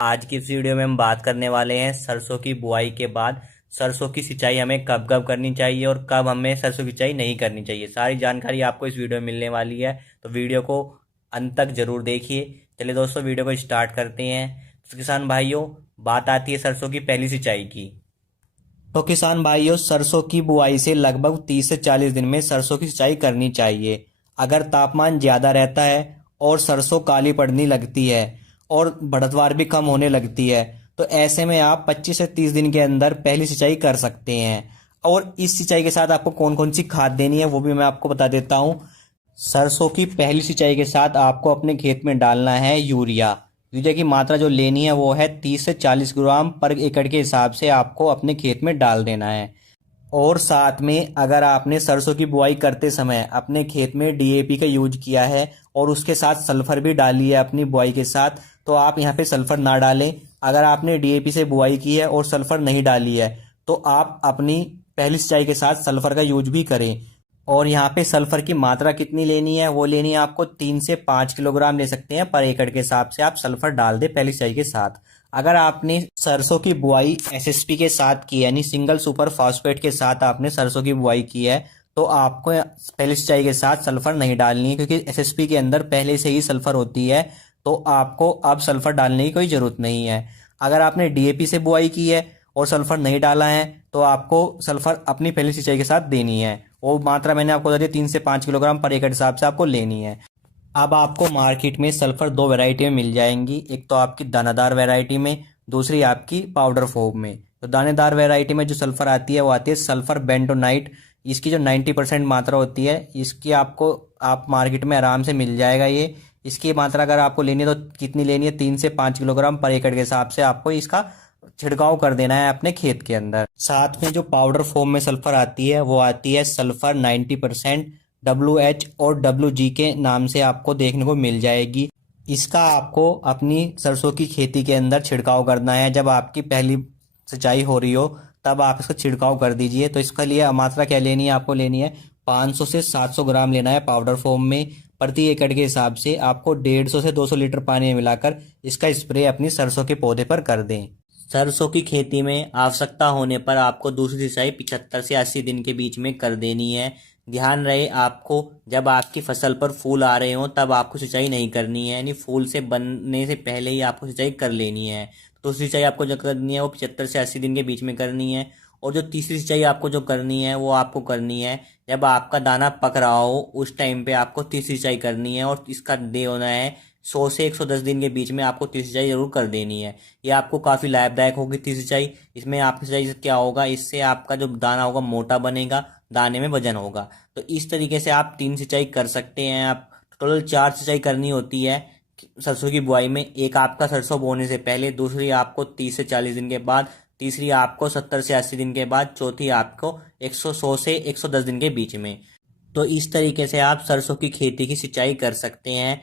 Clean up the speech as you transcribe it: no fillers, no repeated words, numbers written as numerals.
आज की इस वीडियो में हम बात करने वाले हैं सरसों की बुआई के बाद सरसों की सिंचाई हमें कब कब करनी चाहिए और कब हमें सरसों की सिंचाई नहीं करनी चाहिए। सारी जानकारी आपको इस वीडियो में मिलने वाली है, तो वीडियो को अंत तक जरूर देखिए। चलिए दोस्तों, वीडियो को स्टार्ट करते हैं। तो किसान भाइयों, बात आती है सरसों की पहली सिंचाई की। तो किसान भाइयों, सरसों की बुआई से लगभग 30 से 40 दिन में सरसों की सिंचाई करनी चाहिए। अगर तापमान ज़्यादा रहता है और सरसों काली पड़ने लगती है और बढ़तवार भी कम होने लगती है, तो ऐसे में आप 25 से 30 दिन के अंदर पहली सिंचाई कर सकते हैं। और इस सिंचाई के साथ आपको कौन कौन सी खाद देनी है वो भी मैं आपको बता देता हूँ। सरसों की पहली सिंचाई के साथ आपको अपने खेत में डालना है यूरिया। यूरिया की मात्रा जो लेनी है वो है 30 से 40 ग्राम पर एकड़ के हिसाब से आपको अपने खेत में डाल देना है। और साथ में अगर आपने सरसों की बुआई करते समय अपने खेत में डीएपी का यूज किया है और उसके साथ सल्फर भी डाली है अपनी बुआई के साथ, तो आप यहाँ पे सल्फर ना डालें। अगर आपने डीएपी से बुआई की है और सल्फर नहीं डाली है, तो आप अपनी पहली सिंचाई के साथ सल्फर का यूज भी करें। और यहाँ पे सल्फर की मात्रा कितनी लेनी है, वो लेनी है आपको 3 से 5 किलोग्राम ले सकते हैं पर एकड़ के हिसाब से आप सल्फर डाल दें पहली सिंचाई के साथ। अगर आपने सरसों की बुआई एसएसपी के साथ की है, यानी सिंगल सुपर फॉस्फेट के साथ आपने सरसों की बुआई की है, तो आपको पहली सिंचाई के साथ सल्फर नहीं डालनी है, क्योंकि एसएसपी के अंदर पहले से ही सल्फर होती है। तो आपको अब सल्फर डालने की कोई ज़रूरत नहीं है। अगर आपने डीएपी से बुआई की है और सल्फर नहीं डाला है, तो आपको सल्फर अपनी पहली सिंचाई के साथ देनी है। वो मात्रा मैंने आपको बता दी, 3 से 5 किलोग्राम पर एकड़ हिसाब से आपको लेनी है। अब आपको मार्केट में सल्फर दो वैरायटी में मिल जाएंगी। एक तो आपकी दानादार वैरायटी में, दूसरी आपकी पाउडर फॉर्म में। तो दानेदार वैरायटी में जो सल्फर आती है वो आती है सल्फर बेंटोनाइट। इसकी जो 90% मात्रा होती है, इसकी आपको आप मार्केट में आराम से मिल जाएगा ये। इसकी मात्रा अगर आपको लेनी है तो कितनी लेनी है, 3 से 5 किलोग्राम पर एकड़ के हिसाब से आपको इसका छिड़काव कर देना है अपने खेत के अंदर। साथ में जो पाउडर फॉर्म में सल्फर आती है वो आती है सल्फर 90%, WH और WG के नाम से आपको देखने को मिल जाएगी। इसका आपको अपनी सरसों की खेती के अंदर छिड़काव करना है। जब आपकी पहली सिंचाई हो रही हो तब आप इसका छिड़काव कर दीजिए। तो इसके लिए मात्रा क्या लेनी है, आपको लेनी है 500 से 700 ग्राम लेना है पाउडर फॉर्म में। प्रति एकड़ के हिसाब से आपको 150 से 200 लीटर पानी में मिलाकर इसका स्प्रे अपनी सरसों के पौधे पर कर दें। सरसों की खेती में आवश्यकता होने पर आपको दूसरी सिंचाई 75 से 80 दिन के बीच में कर देनी है। ध्यान रहे, आपको जब आपकी फसल पर फूल आ रहे हों तब आपको सिंचाई नहीं करनी है, यानी फूल से बनने से पहले ही आपको सिंचाई कर लेनी है। तो सिंचाई आपको जो करनी है वो 75 से 80 दिन के बीच में करनी है। और जो तीसरी सिंचाई आपको जो करनी है वो आपको करनी है जब आपका दाना पक रहा हो, उस टाइम पे आपको तीसरी सिंचाई करनी है। और इसका डे होना है 100 से 110 दिन के बीच में आपको तीसरी सिंचाई जरूर कर देनी है। ये आपको काफ़ी लाभदायक होगी तीसरी सिंचाई। इसमें आपकी सिंचाई से क्या होगा, इससे आपका जो दाना होगा मोटा बनेगा, दाने में वजन होगा। तो इस तरीके से आप 3 सिंचाई कर सकते हैं। आप टोटल 4 सिंचाई करनी होती है सरसों की बुआई में। एक आपका सरसों बोने से पहले, दूसरी आपको 30 से 40 दिन के बाद, तीसरी आपको 70 से 80 दिन के बाद, चौथी आपको 100 से 110 दिन के बीच में। तो इस तरीके से आप सरसों की खेती की सिंचाई कर सकते हैं।